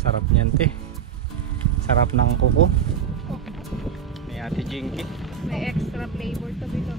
Sarap niyan, te. Sarap ng kuko. Ni Ate Jinky. May extra flavor to bito.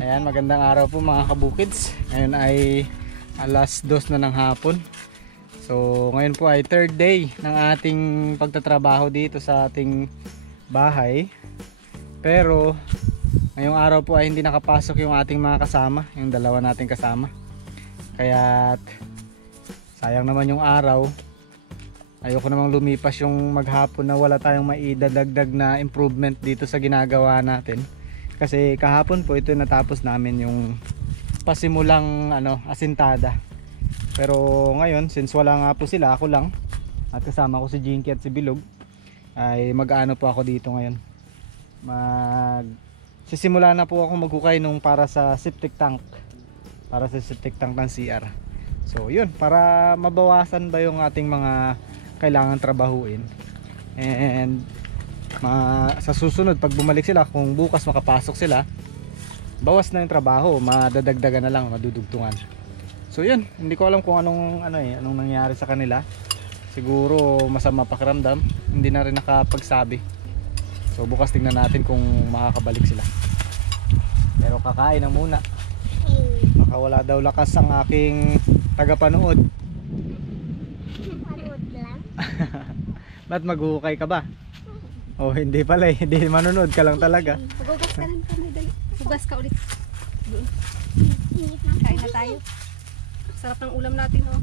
Ayan, magandang araw po mga kabukids. Ngayon ay alas 2 na ng hapon. So ngayon po ay third day ng ating pagtatrabaho dito sa ating bahay. Pero ngayong araw po ay hindi nakapasok yung ating mga kasama, yung dalawa nating kasama. Kaya sayang naman yung araw. Ayoko namang lumipas yung maghapon na wala tayong maidadagdag na improvement dito sa ginagawa natin. Kasi kahapon po ito natapos namin yung pasimulang asintada. Pero ngayon, since wala nga po sila, ako lang at kasama ko si Jinky at si Bilog, ay mag-ano po ako dito ngayon. Sisimula na po ako maghukay nung para sa septic tank. Para sa septic tank ng CR. So yun, para mabawasan ba yung ating mga kailangan trabahuin. And sa susunod pag bumalik sila, kung bukas makapasok sila, bawas na yung trabaho, madadagdagan na lang, madudugtungan. So yun, hindi ko alam kung anong nangyari sa kanila. Siguro masama pakiramdam, hindi na rin nakapagsabi. So bukas tingnan natin kung makakabalik sila. Pero kakain na muna. Baka wala daw lakas ang aking tagapanood. Panood lang? Ba't maghuhukay ka ba? Oh, hindi pala eh. Hindi, manonood ka lang talaga. Hugas ka lang kami, dali. Hugas ka ulit. Kain na tayo. Sarap ng ulam natin, oh.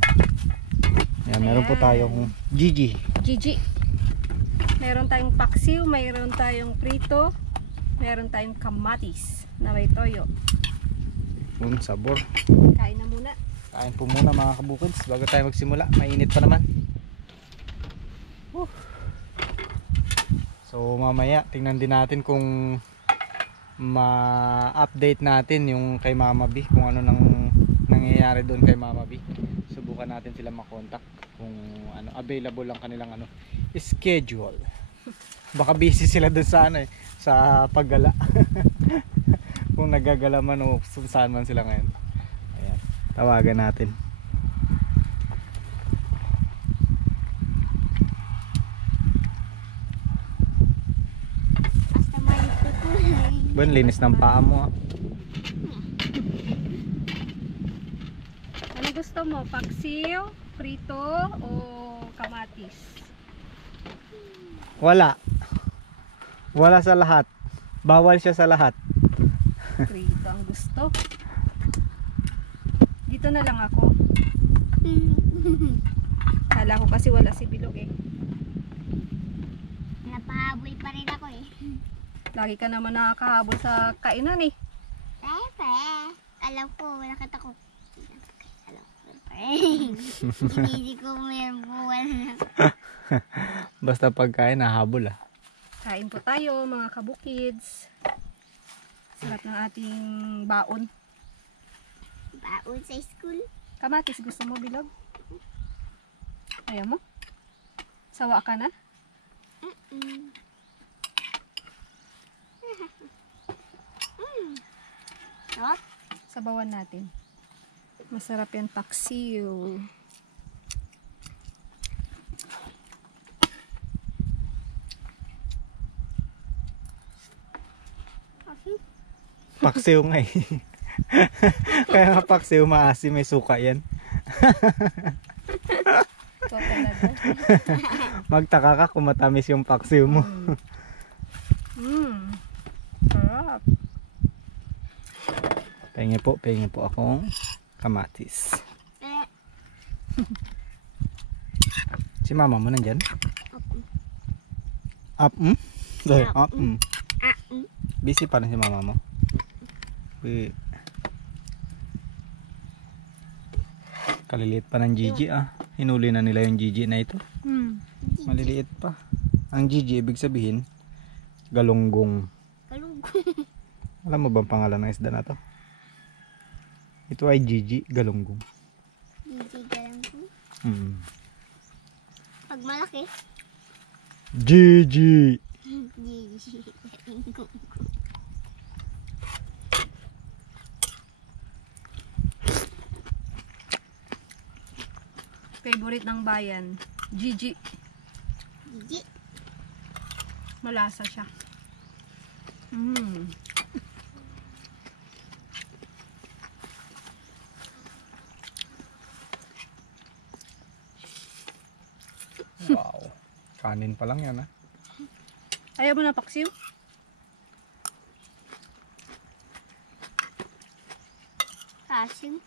Yan, meron po tayong Gigi. Gigi. Meron tayong paksiw, meron tayong prito, meron tayong kamatis na may toyo. Sabor. Kain na muna. Kain po muna mga kabukids bago tayo magsimula. Mainit pa naman. So mamaya tingnan din natin kung ma-update natin yung kay Mama B, kung ano nang nangyayari doon kay Mama B. Subukan natin sila makontak kung available lang kanilang schedule. Baka busy sila doon sa sa paggala. Kung nagagala man o saan man sila ngayon. Ayan, tawagan natin. Basta may tutuloy. Bun, linis ng paa mo. Ano gusto mo? Paksiw, prito, o kamatis? Wala. Wala sa lahat. Bawal siya sa lahat. Prito ang gusto. Dito na lang ako. Kala ko kasi wala si Bilog eh. Napahabol pa rin ako eh. Lagi ka naman nakakahabol sa kainan eh. Siyempre, alam ko, nakita ko. Alam ko, hindi ko meron buwan na. Basta pagkain, nahabol ah. Kain po tayo mga kabukids. Sarap ng ating baon. Baon sa school. Kamatis, gusto mo Bilog? Ayaw mo? Sawa ka na? Sarap. Sabawan natin. Masarap yan paksiw. Paksiw nga eh. Kaya nga paksiw, maasim, may suka yan. Ito talaga. Magtaka ka kung matamis yung paksiw mo. Sarap. Pengi po akong kamatis. Si mama mo nandyan? Sorry, busy pa rin si mama mo. Kaliliit pa ng Gigi ah. Hinuli na nila yung Gigi na ito. Maliliit pa. Ang Gigi ibig sabihin galunggong. Galunggong. Alam mo bang pangalan ng isda na to? Ito ay Gigi galunggong. Gigi galunggong. Pag malaki. Gigi. Gigi galunggong. Favorite ng bayan. Gigi. Di. Malasa siya. Mm. Wow. Kanin pa lang yan ha. Ayaw mo na paksiw? Kasim.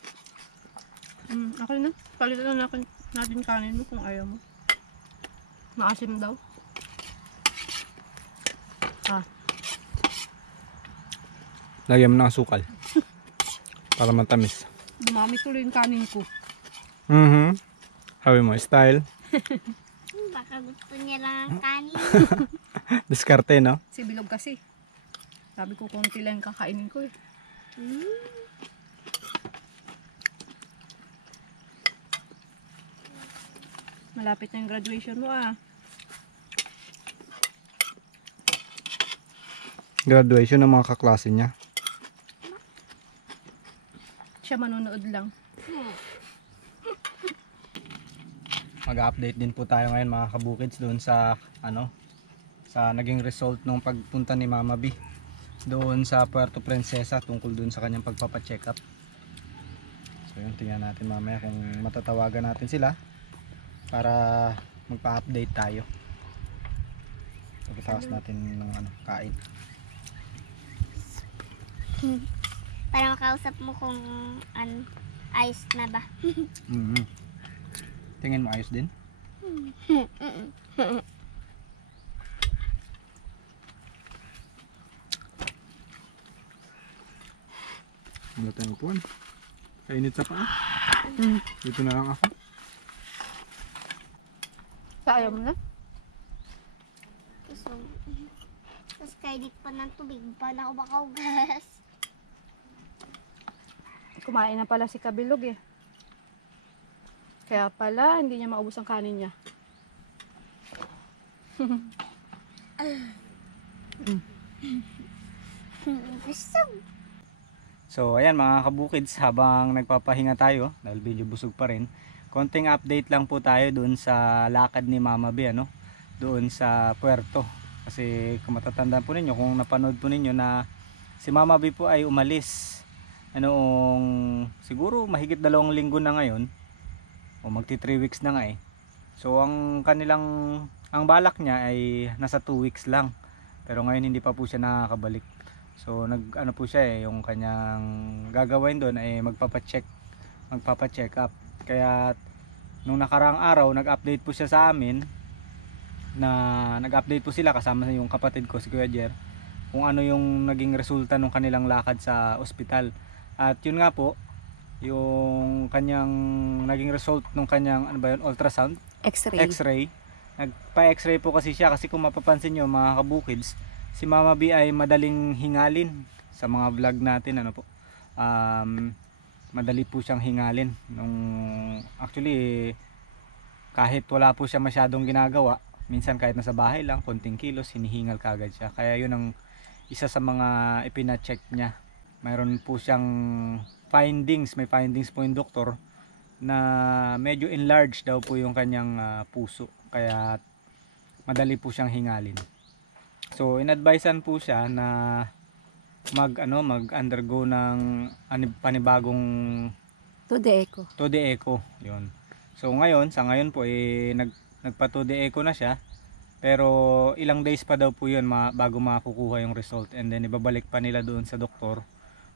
Okay na. Palitan na natin kanin mo kung ayaw mo. Maasim daw. Lagyan mo ng asukal. Para matamis. Dumami tuloy yung kanin ko. Sabi mo, style. Baka gusto niya lang ang kanin. Diskarte, no? Si Bilog kasi. Sabi ko konti lang yung kakainin ko eh. Malapit na yung graduation mo ah. Graduation ng mga kaklase niya. Siya manonood lang. Mag-update din po tayo ngayon mga kabukids doon sa sa naging result ng pagpunta ni Mama B doon sa Puerto Princesa tungkol doon sa kanyang pagpapa-check up. So yun, tingnan natin mamaya kung matatawagan natin sila para magpa-update tayo. Pagkatapos natin ng kain. Para makausap mo kung ayos na ba. Tingin mo ayos din? Wala tayong upuan. Kainit sa paa. Dito na lang ako. Sa ayaw mo na? So, tapos kainit pa ng tubig pa na ako makaugas. Kumain na pala si Kabilog eh. Kaya pala hindi niya maubos ang kanin niya. Busog. So ayan mga kabukids, habang nagpapahinga tayo dahil medyo busog pa rin, konting update lang po tayo doon sa lakad ni Mama B doon sa Puerto. Kasi kung matatandaan po ninyo, kung napanood po ninyo na si Mama B po ay umalis noong siguro mahigit 2 linggo na ngayon, o magti 3 weeks na nga eh. So ang balak niya ay nasa 2 weeks lang, pero ngayon hindi pa po siya nakakabalik. So po siya yung kanyang gagawin doon ay magpapa-check up. Kaya nung nakaraang araw nag-update po siya sa amin, na nag-update po sila kasama yung kapatid ko si Kuya Jer kung ano yung naging resulta ng kanilang lakad sa ospital. At yun nga po yung kanyang naging result ng kanyang ultrasound, X-ray. Nagpa-X-ray po kasi siya, kasi kung mapapansin nyo mga kabukids, si Mama B ay madaling hingalin sa mga vlog natin madali po siyang hingalin actually kahit wala po siya masyadong ginagawa, minsan kahit nasa bahay lang, konting kilos, hinihingal kagad siya. Kaya yun ang isa sa mga ipina-check niya. Mayroon po siyang may findings po yung doktor na medyo enlarged daw po yung kanyang puso, kaya madali po siyang hingalin. So inadvisean po siya na mag-undergo ng panibagong To the echo. Yun. So sa ngayon po nagpa to the echo na siya, pero ilang days pa daw po yun bago makukuha yung result, and then ibabalik pa nila doon sa doktor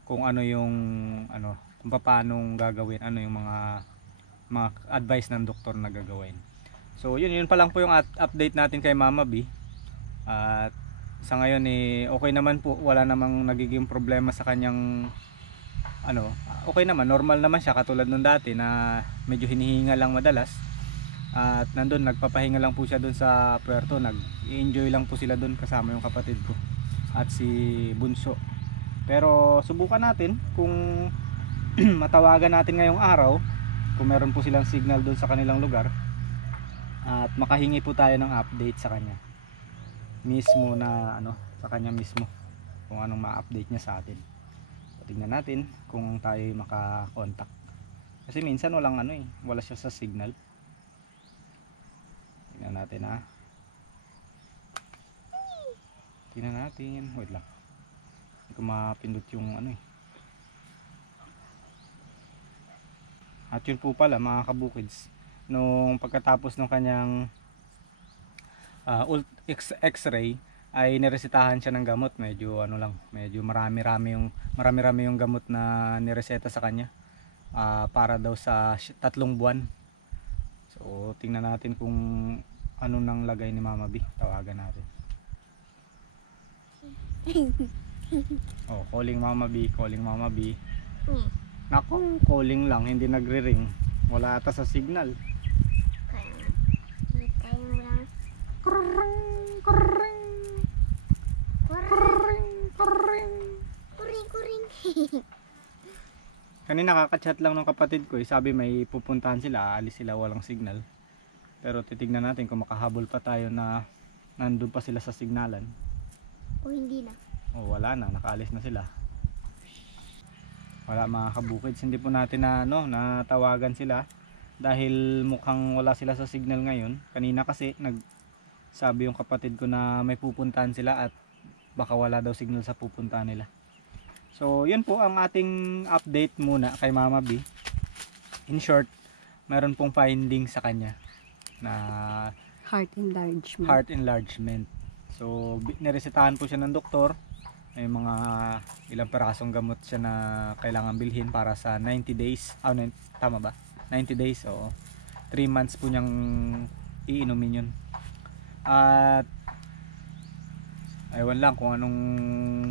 kung kung paano gagawin, yung mga advice ng doktor na gagawin. So yun pa lang po yung update natin kay Mama B. At sa ngayon okay naman po, wala namang nagiging problema sa kanyang okay naman, normal naman siya katulad nung dati na medyo hinihinga lang madalas. At nandun nagpapahinga lang po siya doon sa Puerto, nag-enjoy lang po sila doon kasama yung kapatid ko at si Bunso. Pero subukan natin kung matawagan natin ngayong araw, kung meron po silang signal doon sa kanilang lugar, at makahingi po tayo ng update sa kanya mismo sa kanya mismo, kung anong ma-update niya sa atin. Tingnan natin kung tayo maka-contact, kasi minsan wala siya sa signal. Tingnan natin ha. Tingnan natin. Wait lang. Hindi ko mapindot yung ano eh. At yun po pala mga kabukids. Nung pagkatapos ng kanyang X-ray ay niresetahan siya ng gamot. Medyo ano lang, medyo marami-rami yung gamot na nireseta sa kanya. Para daw sa 3 buwan. So tingnan natin kung ano nang lagay ni Mama B. Tawagan natin. Oh, calling Mama B, calling Mama B. Nako, calling lang, hindi nagre-ring. Wala ata sa signal. Kaya mo lang. Kurring, kurring, kurring, kurring. Kuring. Kanina kakachat lang ng kapatid ko, sabi may pupuntahan sila, aalis sila, walang signal. Pero titignan natin kung makahabol pa tayo na nandun pa sila sa signalan. O hindi na. O wala na, nakaalis na sila. Wala mga kabukids, hindi po natin na natawagan sila dahil mukhang wala sila sa signal ngayon. Kanina kasi nagsabi yung kapatid ko na may pupuntahan sila at baka wala daw signal sa pupuntahan nila. So yun po ang ating update muna kay Mama B. In short, meron pong finding sa kanya na Heart enlargement. heart enlargement. So niresetahan po siya ng doktor. May mga ilang perasong gamot siya na kailangan bilhin para sa 90 days. Tama ba? 90 days, oo. 3 months po niyang iinumin yun. At ewan lang kung anong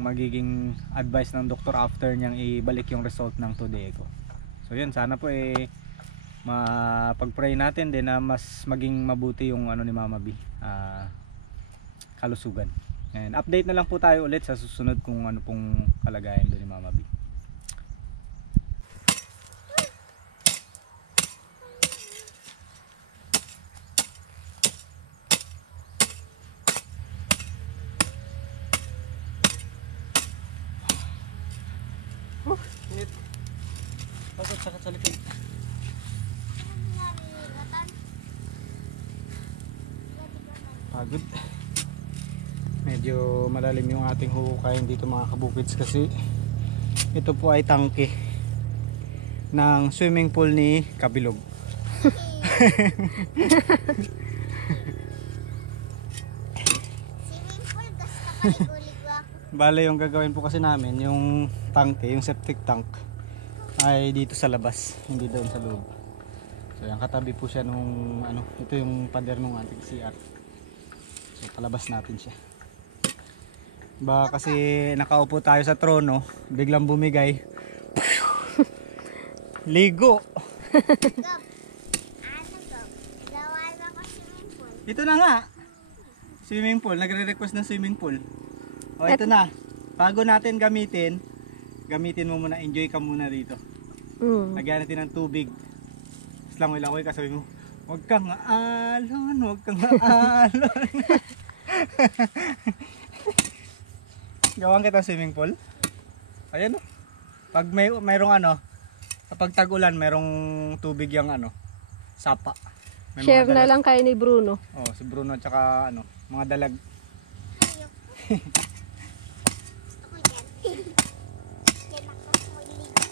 magiging advice ng doktor after niyang ibalik yung result ng today ko. So yun, sana po mapag-pray natin din na mas maging mabuti yung ni Mama B, kalusugan. And update na lang po tayo ulit sa susunod kung ano pong kalagayan doon ni Mama B. Init. Pagod sakit sa likod. Pagod. Medyo malalim yung ating huhukayin dito mga kabukids kasi ito po ay tangke ng swimming pool ni Kabilog. Swimming pool, gas na kaligo-ligo ako. Bale yung gagawin po kasi namin, yung tangke, yung septic tank ay dito sa labas, hindi doon sa loob. So yung katabi po siya nung ito yung pader ng ating CR. So palabas natin siya. Ba kasi nakaupo tayo sa trono, biglang bumigay. Ligo. Gab, Gab? Gawa na ako swimming pool. Ito na nga. Swimming pool, nagre-request ng swimming pool. O ito na. Bago natin gamitin mo muna, enjoy ka muna dito. Lagyan natin ng tubig. Tapos lang wala ko kasabi mo, huwag kang aalon, huwag kang aalon. Gawang kita swimming pool. Ayan o. Pag mayroong kapag tag-ulan, mayroong tubig yung sapa. May Share mga na dalag. lang kayo ni Bruno. Oh, si Bruno at saka mga dalag. Gusto ko yan. Yan ako magligo.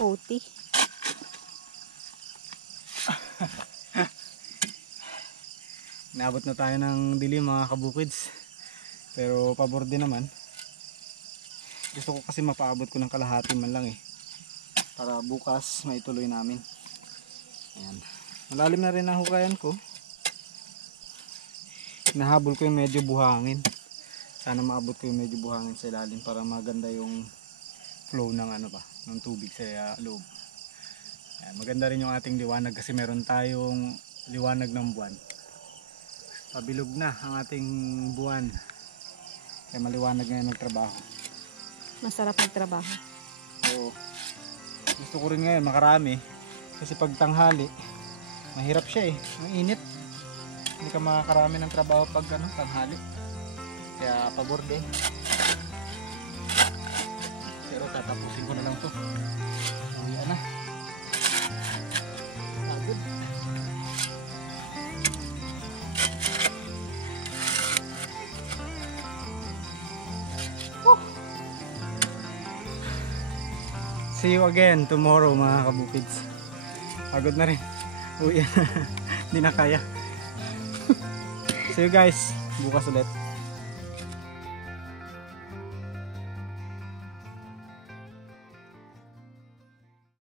OT. Naabot na tayo ng dilim mga kabukids. Pero pabor din naman. Gusto ko kasi mapaabot ko ng kalahati man lang para bukas maituloy namin. Ayan. Malalim na rin ang hukayan ko. Nahabol ko yung medyo buhangin. Sana maabot ko yung medyo buhangin sa ilalim para maganda yung flow ng ng tubig sa loob. Ayan. Maganda rin yung ating liwanag kasi meron tayong liwanag ng buwan. Pabilog na ang ating buwan. Kaya maliwanag ngayon magtrabaho. Masarap magtrabaho. Oo. Gusto ko rin ngayon makarami. Kasi pag tanghali, mahirap siya ang init. Hindi ka makakarami ng trabaho pag tanghali. Kaya pabor din. Pero tatapusin ko na lang to. Uwian na. Pagod. See you again tomorrow mga kabukids. Pagod na rin. Uwi na. Hindi na kaya. See you guys. Bukas ulit.